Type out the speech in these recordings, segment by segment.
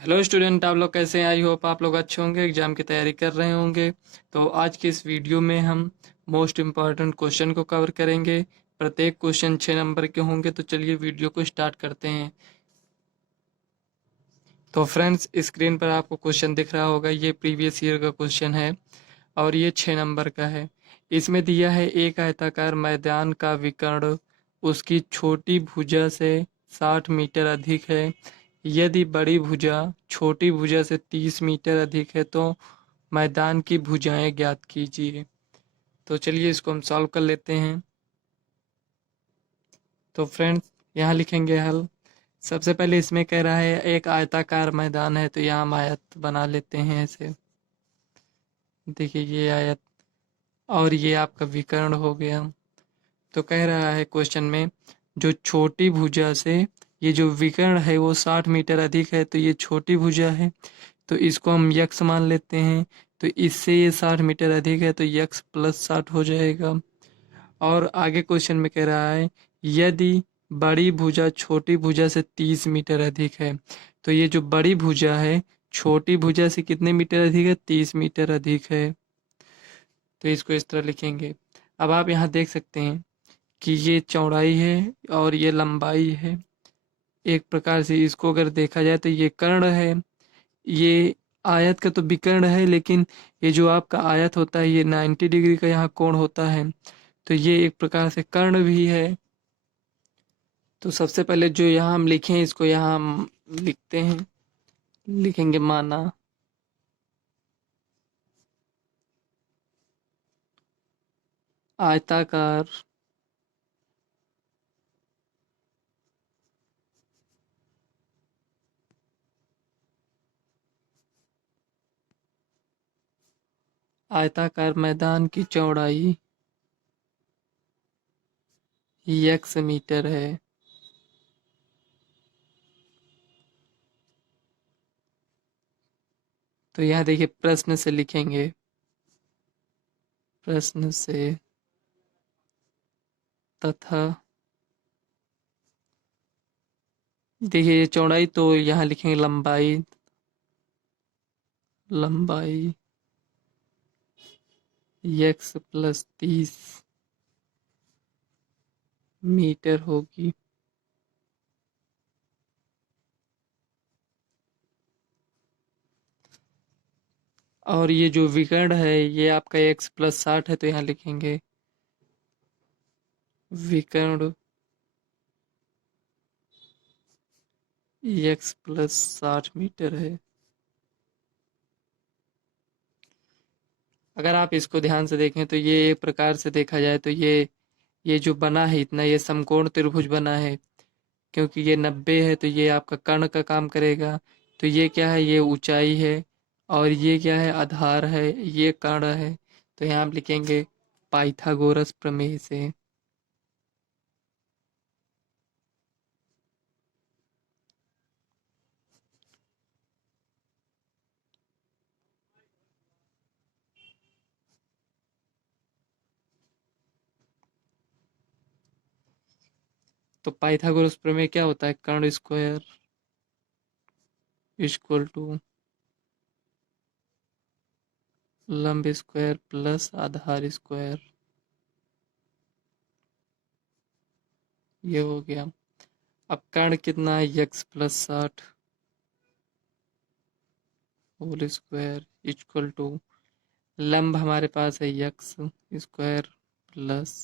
Hello student, आप लोग कैसे हैं? आई होप आप लोग अच्छे होंगे, एग्जाम की तैयारी कर रहे होंगे। तो आज की इस वीडियो में हम मोस्ट इम्पॉर्टेंट क्वेश्चन को कवर करेंगे। प्रत्येक क्वेश्चन 6 नंबर के होंगे। तो चलिए वीडियो को स्टार्ट करते हैं। तो फ्रेंड्स, स्क्रीन पर आपको क्वेश्चन दिख रहा होगा, ये प्रीवियस ईयर का क्वेश्चन है और ये 6 नंबर का है। इसमें दिया है एक आयताकार मैदान का विकर्ण उसकी छोटी भुजा से 60 मीटर अधिक है। यदि बड़ी भुजा छोटी भुजा से 30 मीटर अधिक है तो मैदान की भुजाएं ज्ञात कीजिए। तो चलिए इसको हम सॉल्व कर लेते हैं। तो फ्रेंड्स, यहाँ लिखेंगे हल। सबसे पहले इसमें कह रहा है एक आयताकार मैदान है, तो यहाँ हम आयत बना लेते हैं ऐसे। देखिए ये आयत और ये आपका विकर्ण हो गया। तो कह रहा है क्वेश्चन में जो छोटी भुजा से ये जो विकर्ण है वो 60 मीटर अधिक है, तो ये छोटी भुजा है तो इसको हम यक्स मान लेते हैं। तो इससे ये 60 मीटर अधिक है तो यक्स प्लस 60 हो जाएगा। और आगे क्वेश्चन में कह रहा है यदि बड़ी भुजा छोटी भुजा से 30 मीटर अधिक है, तो ये जो बड़ी भुजा है छोटी भुजा से कितने मीटर अधिक है? 30 मीटर अधिक है। तो इसको इस तरह लिखेंगे। अब आप यहाँ देख सकते हैं कि ये चौड़ाई है और ये लंबाई है। एक प्रकार से इसको अगर देखा जाए तो ये कर्ण है। ये आयत का तो विकर्ण है, लेकिन ये जो आपका आयत होता है ये 90 डिग्री का यहाँ कोण होता है, तो ये एक प्रकार से कर्ण भी है। तो सबसे पहले जो यहाँ हम लिखें इसको यहाँ हम लिखते हैं, लिखेंगे माना आयताकार आयताकार मैदान की चौड़ाई यक्स मीटर है। तो यहाँ देखिए प्रश्न से लिखेंगे, प्रश्न से तथा देखिए ये चौड़ाई तो यहाँ लिखेंगे लंबाई, लंबाई यक्स प्लस 30 मीटर होगी। और ये जो विकर्ण है ये आपका एक्स प्लस 60 है, तो यहाँ लिखेंगे विकर्ण एक्स प्लस 60 मीटर है। अगर आप इसको ध्यान से देखें तो ये एक प्रकार से देखा जाए तो ये जो बना है इतना, ये समकोण त्रिभुज बना है। क्योंकि ये 90 है तो ये आपका कर्ण का काम करेगा। तो ये क्या है? ये ऊंचाई है। और ये क्या है? आधार है। ये कर्ण है। तो यहाँ आप लिखेंगे पाइथागोरस प्रमेय से। तो पाइथागोरस प्रमेय क्या होता है? कर्ण स्क्वायर इक्वल टू लंब स्क्वायर प्लस आधार स्क्वायर। ये हो गया। अब कर्ण कितना है? X plus 60 whole square equal to लंब हमारे पास है x square plus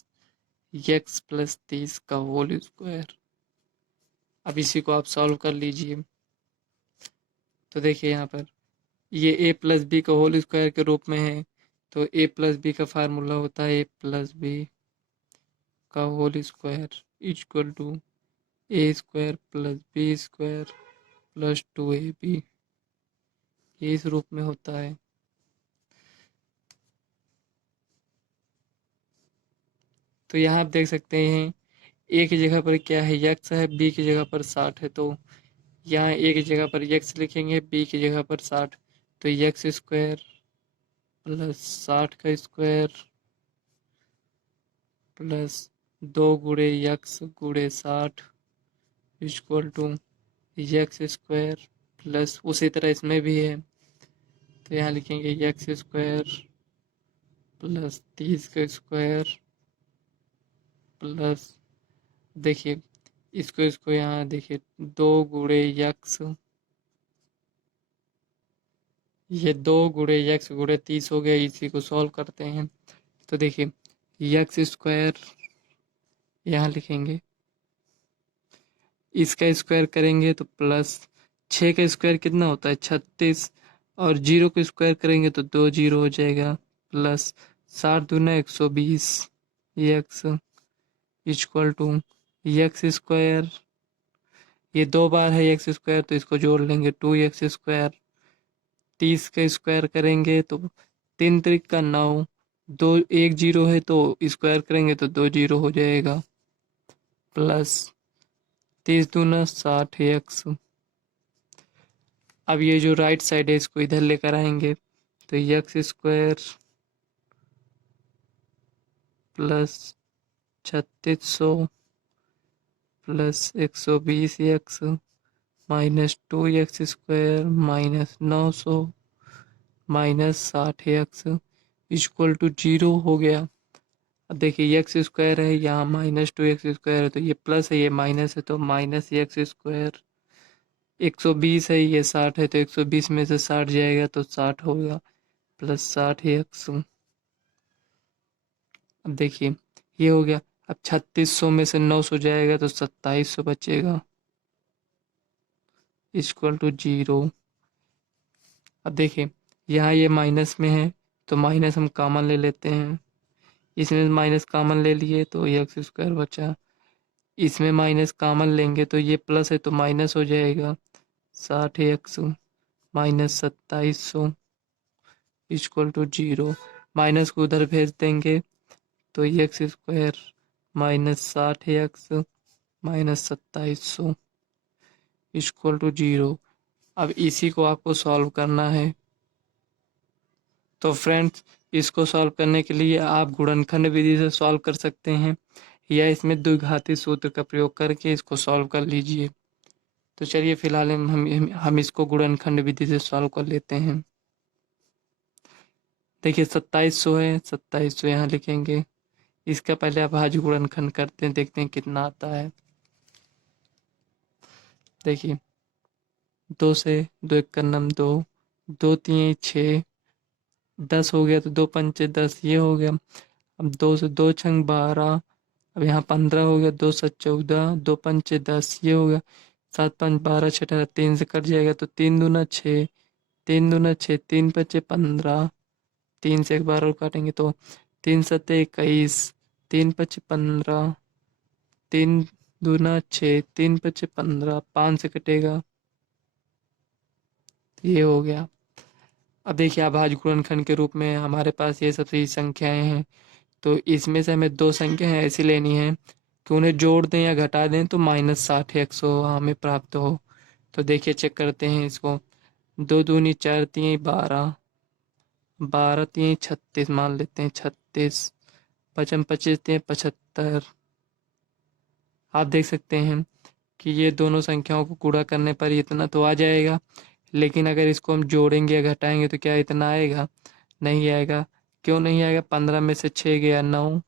x plus 30 का होल स्क्वायर। अब इसी को आप सॉल्व कर लीजिए। तो देखिए यहाँ पर ये ए प्लस बी का होल स्क्वायर के रूप में है। तो ए प्लस बी का फार्मूला होता है ए प्लस बी का whole square equal to A square plus B square plus 2ab। ये इस रूप में होता है। तो यहाँ आप देख सकते हैं ए की जगह पर क्या है? यक्स है। बी की जगह पर 60 है। तो यहाँ ए की जगह पर यक्स लिखेंगे, बी की जगह पर 60। तो यक्स स्क्वायर प्लस 60 का स्क्वायर प्लस 2 गुणे यक्स गुणे 60 equal to x square plus उसी तरह इसमें भी है, तो यहाँ लिखेंगे एक्स स्क्वायर प्लस 30 का स्क्वायर प्लस, देखिए इसको यहाँ देखिए 2 गुणे यक्स, ये 2 गुणे यक्स गुणे 30 हो गया। इसी को सॉल्व करते हैं तो देखिए यक्स स्क्वायर यहाँ लिखेंगे, इसका स्क्वायर करेंगे तो प्लस 6 का स्क्वायर कितना होता है 36, और 0 को स्क्वायर करेंगे तो 2 0 हो जाएगा, प्लस 60 दूना 120 x equal to x square, ये 2 बार है एक्स स्क्वायर तो इसको जोड़ लेंगे 2x स्क्वायर, 30 का स्क्वायर करेंगे तो 3 त्रिक का 9, 1 0 है तो स्क्वायर करेंगे तो 2 0 हो जाएगा, प्लस 30 दूना 60 एक्स। अब ये जो राइट साइड है इसको इधर लेकर आएंगे तो x square plus 3600 plus 120 x minus 2x square minus 900 minus 60 x equal to 0 हो गया। अब देखिए एक्स स्क्वायर है, यहाँ माइनस 2x स्क्वायर है तो ये प्लस है, ये माइनस है तो माइनस एक्स स्क्वायर, 120 है ये 60 है तो 120 में से 60 जाएगा तो 60 होगा, प्लस 60 एक्स। अब देखिए ये हो गया। अब 3600 में से 900 जाएगा तो 2700 बचेगा इक्वल टू 0। अब देखिए यहाँ ये माइनस में है तो माइनस हम कॉमन ले लेते हैं, इसमें माइनस कॉमन ले लिए तो एक्स स्क्वायर बचा, इसमें माइनस कॉमन लेंगे तो ये प्लस है तो माइनस हो जाएगा, 60 x minus 2700 equal to 0। Minus को उधर भेज देंगे तो x square minus 60 x minus 2700 equal to 0। अब इसी को आपको सॉल्व करना है। तो फ्रेंड्स इसको सॉल्व करने के लिए आप गुणनखंड विधि से सॉल्व कर सकते हैं या इसमें द्विघाती सूत्र का प्रयोग करके इसको सॉल्व कर लीजिए। तो चलिए फिलहाल हम इसको गुणनखंड विधि से सॉल्व कर लेते हैं। देखिए 2700 है, 2700 यहाँ लिखेंगे, इसका पहले अभाज्य गुणनखंड करते हैं, देखते हैं कितना आता है। देखिए 2 से 2 एक का नम 2, 2 3 6, 10 हो गया तो 2 पंचे 10 ये हो गया। अब 2 से 2 छंग 12, अब यहाँ 15 हो गया, 2 7 14, 2 पंचे 10 ये हो गया, 7 5 12 6 18, 3 से कट जाएगा तो 3 दूना 6, 3 दूना 6, 3 पचे 15, 3 से एक बार और काटेंगे तो 3 सत्ते 21, 3 पचे 15, 3 दूना 6, 3 पचे 15, 5 से कटेगा तो ये हो गया। अब देखिए अभाज्य गुणनखंड के रूप में हमारे पास ये सब सही संख्याएं हैं, तो इसमें से हमें 2 संख्याएं ऐसी लेनी है कि उन्हें जोड़ दें या घटा दें तो माइनस 60 एक्स हमें प्राप्त हो। तो देखिए चेक करते हैं इसको, 2 दूनी 4 3 12, 12 3 36 मान लेते हैं, 36 पचम 25 3 75। आप देख सकते हैं कि ये दोनों संख्याओं को गुणा करने पर इतना तो आ जाएगा, लेकिन अगर इसको हम जोड़ेंगे या घटाएंगे तो क्या इतना आएगा? नहीं आएगा। क्यों नहीं आएगा? 15 में से 6 गया 9,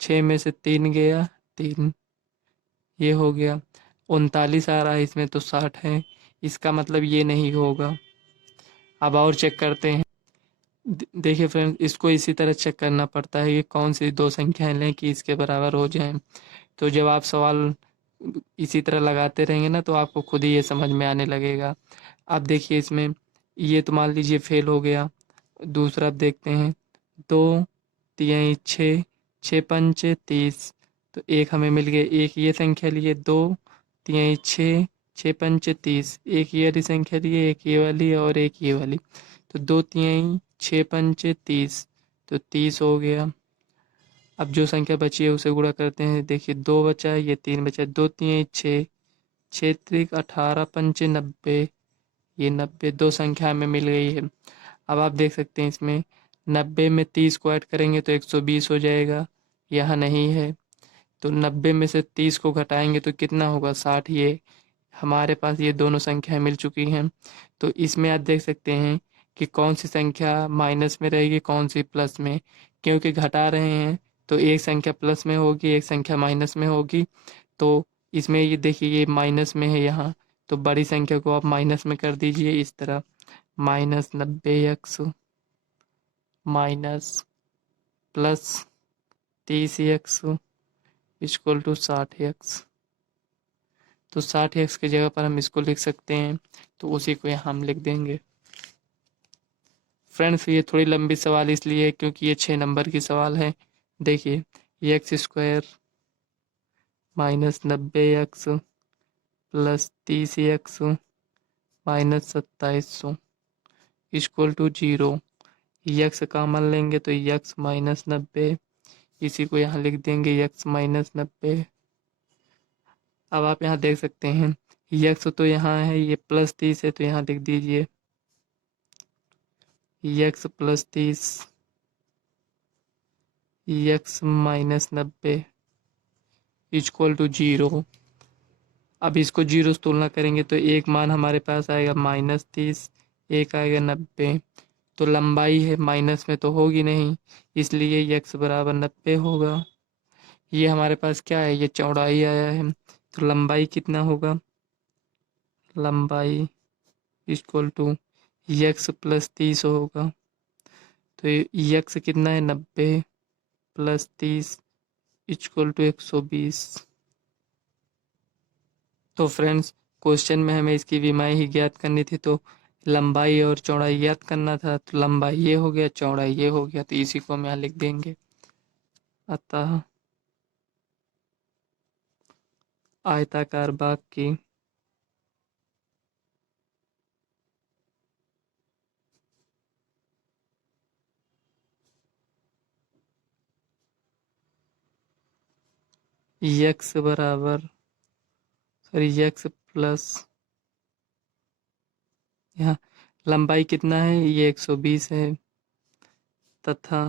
6 में से 3 गया 3, ये हो गया। 39 आ रहा है इसमें तो 60 है, इसका मतलब ये नहीं होगा। अब और चेक करते हैं। देखिए फ्रेंड्स इसको इसी तरह चेक करना पड़ता है कि कौन सी 2 संख्याएं लें कि इसके बराबर हो जाएं। तो जब आप सवाल इसी तरह लगाते रहेंगे ना तो आपको खुद ही ये समझ में आने लगेगा। अब देखिए इसमें ये तो मान लीजिए फेल हो गया। दूसरा अब देखते हैं, 2 3 6, 6 पंचे 30, तो एक हमें मिल गया। एक ये संख्या लिए 2 3 6, 6 पंचे 30, एक ये वाली संख्या लिए, एक ये वाली और एक ये वाली, तो 2 3 6 पंचे 30, तो 30 हो गया। अब जो संख्या बची है उसे गुणा करते हैं। देखिए 2 बचा है, ये 3 बचा है, 2 3 6, 6 त्रिक 18 पंचे 90, ये 90 2 संख्या हमें मिल गई है। अब आप देख सकते हैं इसमें 90 में 30 को ऐड करेंगे तो 120 हो जाएगा, यहाँ नहीं है। तो 90 में से 30 को घटाएंगे तो कितना होगा? 60। ये हमारे पास ये दोनों संख्याएं मिल चुकी हैं। तो इसमें आप देख सकते हैं कि कौन सी संख्या माइनस में रहेगी, कौन सी प्लस में। क्योंकि घटा रहे हैं तो एक संख्या प्लस में होगी, एक संख्या माइनस में होगी। तो इसमें ये देखिए ये माइनस में है यहाँ, तो बड़ी संख्या को आप माइनस में कर दीजिए इस तरह, -90x minus plus 30x equal to 60x। तो 60x की जगह पर हम इसको लिख सकते हैं, तो उसी को यहाँ हम लिख देंगे। फ्रेंड्स ये थोड़ी लंबी सवाल इसलिए है क्योंकि ये 6 नंबर की सवाल है। देखिए x² -90x plus 30x -2700 equal to 0। X common लेंगे तो यक्स -90, इसी को यहाँ लिख देंगे यक्स -90। अब आप यहाँ देख सकते हैं यक्स तो यहाँ है, ये +30 है तो यहाँ लिख दीजिए यक्स +30 यक्स -90 इक्वल टू 0। अब इसको 0 से तुलना करेंगे तो एक मान हमारे पास आएगा -30, एक आएगा 90। तो लंबाई है माइनस में तो होगी नहीं, इसलिए यक्स बराबर 90 होगा। ये हमारे पास क्या है, ये चौड़ाई आया है, तो लंबाई कितना होगा, लंबाई इक्वल टू यक्स +30 होगा। तो यक्स कितना है 90 + 30 इक्वल टू 120। तो फ्रेंड्स क्वेश्चन में हमें इसकी विमाई ही ज्ञात करनी थी, तो लंबाई और चौड़ाई ज्ञात करना था। तो लंबाई ये हो गया, चौड़ाई ये हो गया, तो इसी को हम यहाँ लिख देंगे। अतः आयताकार बाग की यक्स बराबर यक्स प्लस, यहाँ लंबाई कितना है, ये 120 है, तथा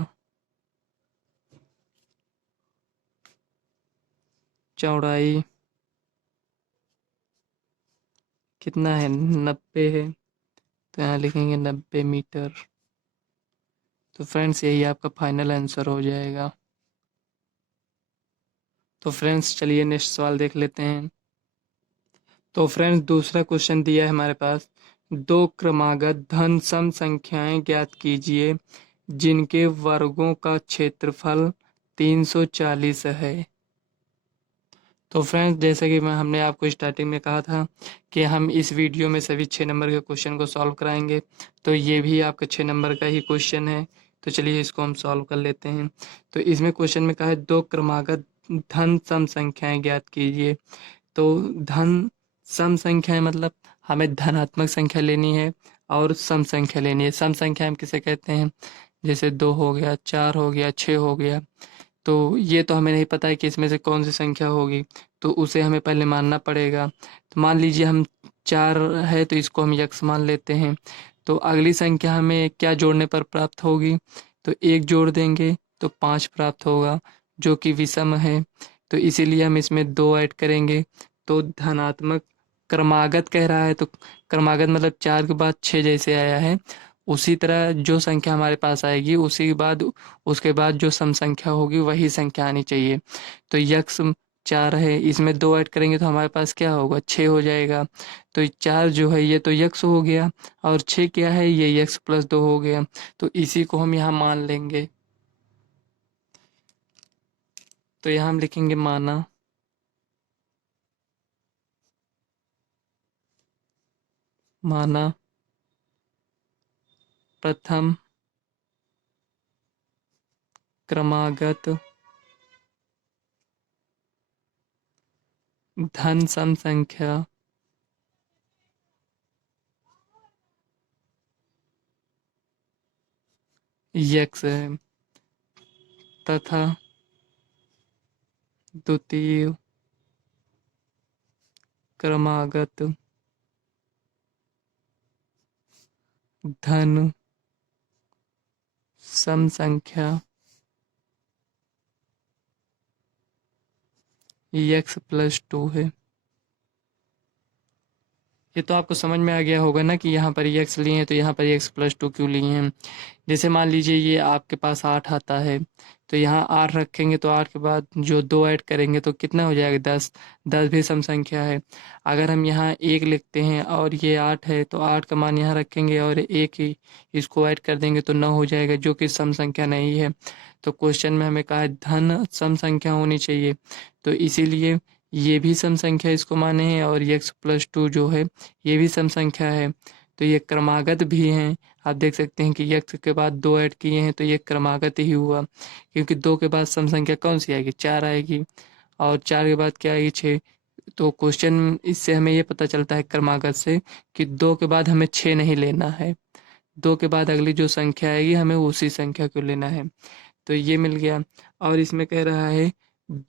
चौड़ाई कितना है 90 है, तो यहाँ लिखेंगे 90 मीटर। तो फ्रेंड्स यही आपका फाइनल आंसर हो जाएगा। तो फ्रेंड्स चलिए नेक्स्ट सवाल देख लेते हैं। तो फ्रेंड्स दूसरा क्वेश्चन दिया है हमारे पास, दो क्रमागत धन सम संख्याएं ज्ञात कीजिए जिनके वर्गों का क्षेत्रफल 340 है। तो फ्रेंड्स जैसे कि हमने आपको स्टार्टिंग में कहा था कि हम इस वीडियो में सभी 6 नंबर के क्वेश्चन को सॉल्व कराएंगे, तो ये भी आपका 6 नंबर का ही क्वेश्चन है। तो चलिए इसको हम सॉल्व कर लेते हैं। तो इसमें क्वेश्चन में कहा है दो क्रमागत धन सम संख्याएं ज्ञात कीजिए। तो धन सम संख्याएं मतलब हमें धनात्मक संख्या लेनी है और सम संख्या लेनी है। सम संख्या हम किसे कहते हैं, जैसे 2 हो गया, 4 हो गया, 6 हो गया। तो ये तो हमें नहीं पता है कि इसमें से कौन सी संख्या होगी, तो उसे हमें पहले मानना पड़ेगा। तो मान लीजिए हम 4 है तो इसको हम यक्स मान लेते हैं। तो अगली संख्या हमें क्या जोड़ने पर प्राप्त होगी, तो 1 जोड़ देंगे तो 5 प्राप्त होगा, जो कि विषम है। तो इसीलिए हम इसमें 2 ऐड करेंगे। तो धनात्मक क्रमागत कह रहा है, तो क्रमागत मतलब 4 के बाद 6 जैसे आया है, उसी तरह जो संख्या हमारे पास आएगी उसी के बाद उसके बाद जो सम संख्या होगी वही संख्या आनी चाहिए। तो यक्स 4 है, इसमें 2 ऐड करेंगे तो हमारे पास क्या होगा, 6 हो जाएगा। तो 4 जो है ये तो यक्स हो गया, और 6 क्या है, ये यक्स + 2 हो गया। तो इसी को हम यहाँ मान लेंगे। तो यहाँ हम लिखेंगे माना प्रथम क्रमागत धन सम संख्या यक्स है, तथा द्वितीय क्रमागत धन सम संख्या यक्स + 2 है। ये तो आपको समझ में आ गया होगा ना कि यहाँ पर x लिए हैं तो यहाँ पर x+2 क्यों लिए हैं। जैसे मान लीजिए ये आपके पास 8 आता है, तो यहाँ 8 रखेंगे तो 8 के बाद जो 2 ऐड करेंगे तो कितना हो जाएगा 10। 10 भी सम संख्या है। अगर हम यहाँ 1 लिखते हैं और ये 8 है तो 8 का मान यहाँ रखेंगे और 1 ही इसको ऐड कर देंगे तो 9 हो जाएगा, जो कि सम संख्या नहीं है। तो क्वेश्चन में हमें कहा है धन सम संख्या होनी चाहिए, तो इसीलिए ये भी सम संख्या इसको माने हैं और x+2 जो है ये भी सम संख्या है, तो ये क्रमागत भी हैं। आप देख सकते हैं कि x के बाद 2 ऐड किए हैं तो ये क्रमागत ही हुआ, क्योंकि 2 के बाद सम संख्या कौन सी आएगी 4 आएगी और 4 के बाद क्या आएगी 6। तो क्वेश्चन इससे हमें ये पता चलता है क्रमागत से कि 2 के बाद हमें 6 नहीं लेना है, 2 के बाद अगली जो संख्या आएगी हमें उसी संख्या को लेना है। तो ये मिल गया। और इसमें कह रहा है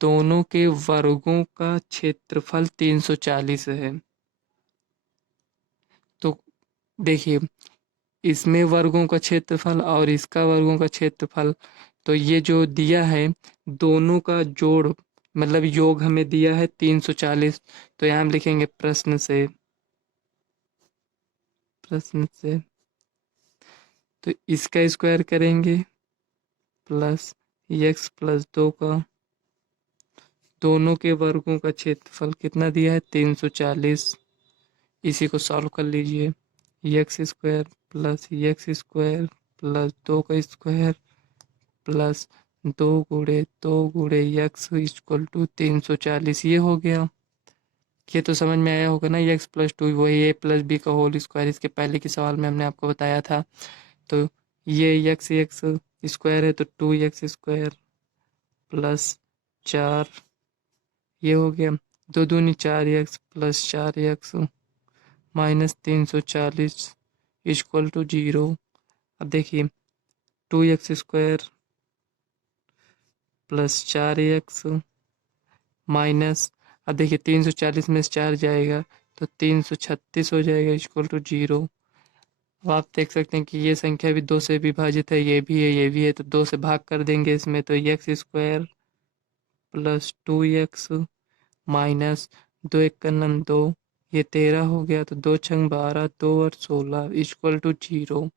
दोनों के वर्गों का क्षेत्रफल 340 है। तो देखिए इसमें वर्गों का क्षेत्रफल और इसका वर्गों का क्षेत्रफल, तो ये जो दिया है दोनों का जोड़ मतलब योग हमें दिया है 340। तो यहाँ हम लिखेंगे प्रश्न से तो इसका स्क्वायर करेंगे प्लस x+2 का, दोनों के वर्गों का क्षेत्रफल कितना दिया है 340। इसी को सॉल्व कर लीजिए, x² + x² + 2 का स्क्वायर प्लस 2 × 2 × x = 340। ये हो गया। ये तो समझ में आया होगा ना, x+2 वही a+b का होल स्क्वायर, इसके पहले के सवाल में हमने आपको बताया था। तो ये x² है तो 2x² + 4 ये हो गया, 2 दूनी 4x + 4x -340 = 0। अब देखिए 2x² + 4x माइनस, अब देखिए 340 में से 4 जाएगा तो 336 हो जाएगा = 0। अब आप देख सकते हैं कि ये संख्या भी 2 से विभाजित है, ये भी है ये भी है, तो 2 से भाग कर देंगे इसमें, तो x² + 2x माइनस 2 × 1 = 2, ये 13 हो गया, तो 2 × 6 = 12, 2 और 16 = 0।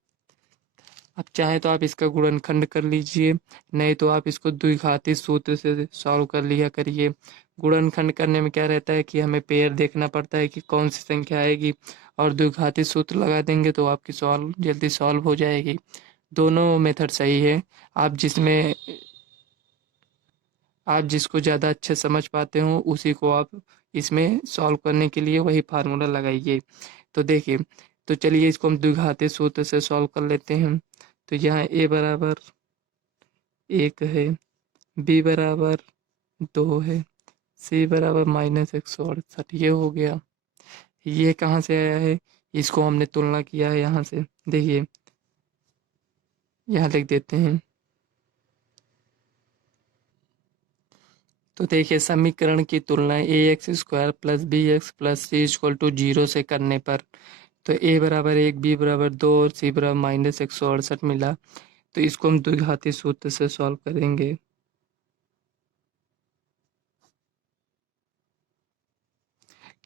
अब चाहे तो आप इसका गुणनखंड कर लीजिए, नहीं तो आप इसको द्विघाती सूत्र से सॉल्व कर लिया करिए। गुणनखंड करने में क्या रहता है कि हमें पेयर देखना पड़ता है कि कौन सी संख्या आएगी, और द्विघाती सूत्र लगा देंगे तो आपकी सॉल्व जल्दी सॉल्व हो जाएगी। दोनों मेथड सही है, आप जिसको ज़्यादा अच्छे समझ पाते हो उसी को आप इसमें सॉल्व करने के लिए वही फार्मूला लगाइए। तो देखिए, तो चलिए इसको हम द्विघाती सूत्र से सॉल्व कर लेते हैं। तो यहाँ a बराबर 1 है, b बराबर 2 है, c बराबर -168। ये हो गया। ये कहाँ से आया है, इसको हमने तुलना किया है यहाँ से। देखिए यहाँ लिख देते हैं। तो देखिए समीकरण की तुलना ax² + bx + c = 0 से करने पर, तो a बराबर 1, b बराबर 2 और c बराबर -168 मिला। तो इसको हम द्विघाती सूत्र से सॉल्व करेंगे।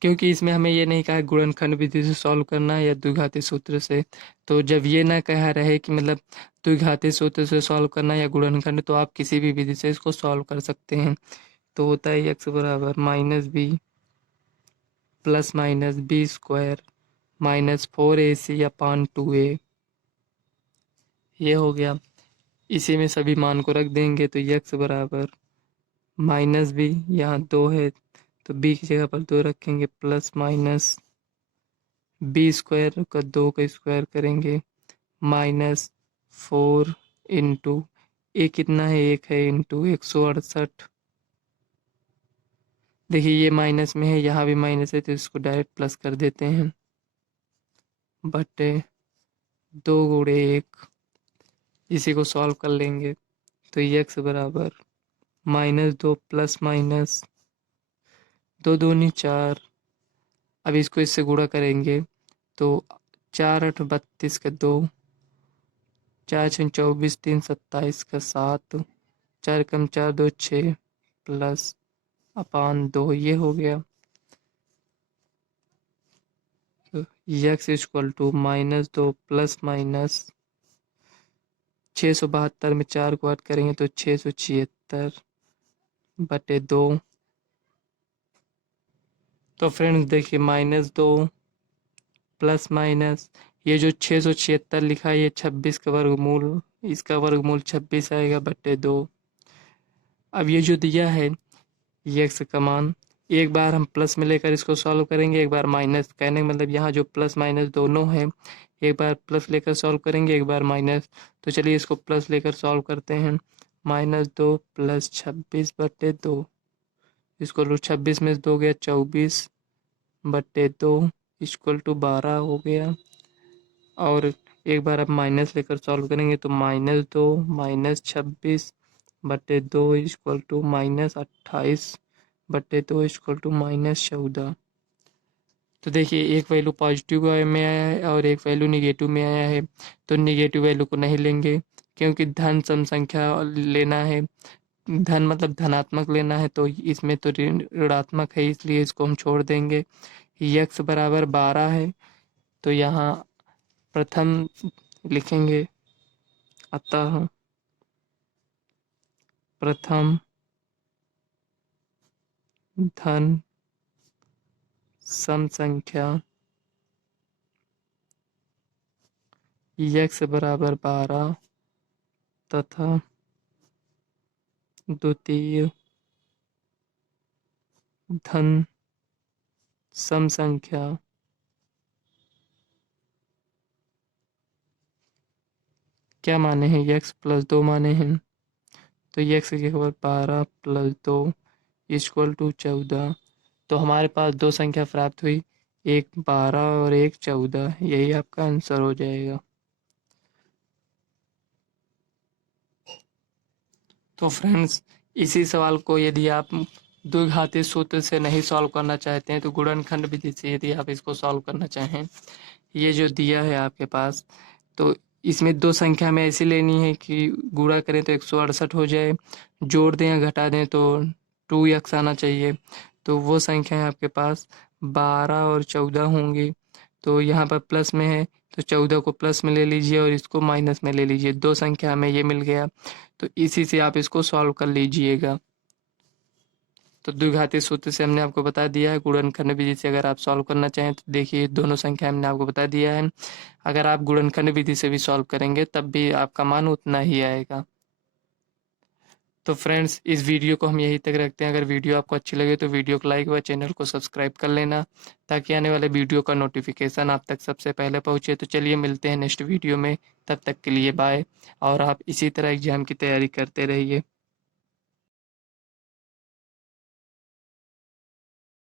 क्योंकि इसमें हमें ये नहीं कहा है गुणनखंड विधि से सॉल्व करना है या द्विघाती सूत्र से। तो जब ये ना कहा रहे कि मतलब द्विघाती सूत्र से सॉल्व करना है या गुणनखंड, तो आप किसी भी विधि से इसको सॉल्व कर सकते हैं। तो होता है x बराबर -b ± b² -4ac/2a। ये हो गया। इसी में सभी मान को रख देंगे, तो x बराबर -b, यहाँ 2 है तो b की जगह पर 2 रखेंगे, प्लस माइनस b² का 2 का स्क्वायर करेंगे -4 इंटू ए कितना है 1 है इंटू 168। देखिए ये माइनस में है, यहाँ भी माइनस है तो इसको डायरेक्ट प्लस कर देते हैं, बटे 2 × 1। इसी को सॉल्व कर लेंगे तो x बराबर -2 प्लस माइनस 2 दूनी 4। अब इसको इससे गुणा करेंगे तो 4 × 8 = 32 का 2, 4 × 6 = 24, 3 × 27 का 7, 4 × 4 = 2 6 +/2 ये हो गया। x equal to -2 plus minus 672 में 4 को ऐड करेंगे तो 676/2। तो फ्रेंड्स देखिए -2 प्लस माइनस ये जो 676 लिखा है ये 26 का वर्गमूल, इसका वर्गमूल 26 आएगा बटे 2। अब ये जो दिया है ये x का मान एक बार हम प्लस में लेकर इसको सॉल्व करेंगे, एक बार माइनस। कहने का मतलब यहाँ जो प्लस माइनस दोनों है, एक बार प्लस लेकर सॉल्व करेंगे, एक बार माइनस। तो चलिए इसको प्लस लेकर सॉल्व करते हैं। -2 प्लस 26/2, इसको लो 26 में 2 गया 24/2 इक्वल टू 12 हो गया। और एक बार अब माइनस लेकर सॉल्व करेंगे तो -2 minus 26/2 equal to -28/2 equal to -14। तो देखिए एक वैल्यू पॉजिटिव में आया है और एक वैल्यू निगेटिव में आया है। तो निगेटिव वैल्यू को नहीं लेंगे क्योंकि धन सम संख्या लेना है, धन मतलब धनात्मक लेना है, तो इसमें तो ऋणात्मक है इसलिए इसको हम छोड़ देंगे। x बराबर 12 है तो यहाँ प्रथम लिखेंगे, अतः प्रथम धन सम संख्या x बराबर 12 तथा द्वितीय धन सम संख्या क्या माने हैं, x प्लस 2 माने हैं। तो x के बराबर 12 प्लस 2 इक्वल टू 14। तो हमारे पास दो संख्या प्राप्त हुई, एक 12 और एक 14। यही आपका आंसर हो जाएगा। तो फ्रेंड्स इसी सवाल को यदि आप द्विघाती सूत्र से नहीं सॉल्व करना चाहते हैं तो गुणनखंड विधि से यदि आप इसको सॉल्व करना चाहें, ये जो दिया है आपके पास, तो इसमें दो संख्या में ऐसी लेनी है कि गुणा करें तो 168 हो जाए, जोड़ दें या घटा दें तो 2x आना चाहिए। तो वो संख्या है आपके पास 12 और 14 होंगी। तो यहाँ पर प्लस में है तो 14 को प्लस में ले लीजिए और इसको माइनस में ले लीजिए। दो संख्या में ये मिल गया, तो इसी से आप इसको सॉल्व कर लीजिएगा। तो द्विघाती सूत्र से हमने आपको बता दिया है, गुणनखंड विधि से अगर आप सॉल्व करना चाहें तो देखिए दोनों संख्या हमने आपको बता दिया है। अगर आप गुणनखंड विधि से भी सॉल्व करेंगे तब भी आपका मान उतना ही आएगा। तो फ्रेंड्स इस वीडियो को हम यहीं तक रखते हैं। अगर वीडियो आपको अच्छी लगे तो वीडियो को लाइक व चैनल को सब्सक्राइब कर लेना ताकि आने वाले वीडियो का नोटिफिकेशन आप तक सबसे पहले पहुंचे। तो चलिए मिलते हैं नेक्स्ट वीडियो में, तब तक के लिए बाय। और आप इसी तरह एग्जाम की तैयारी करते रहिए।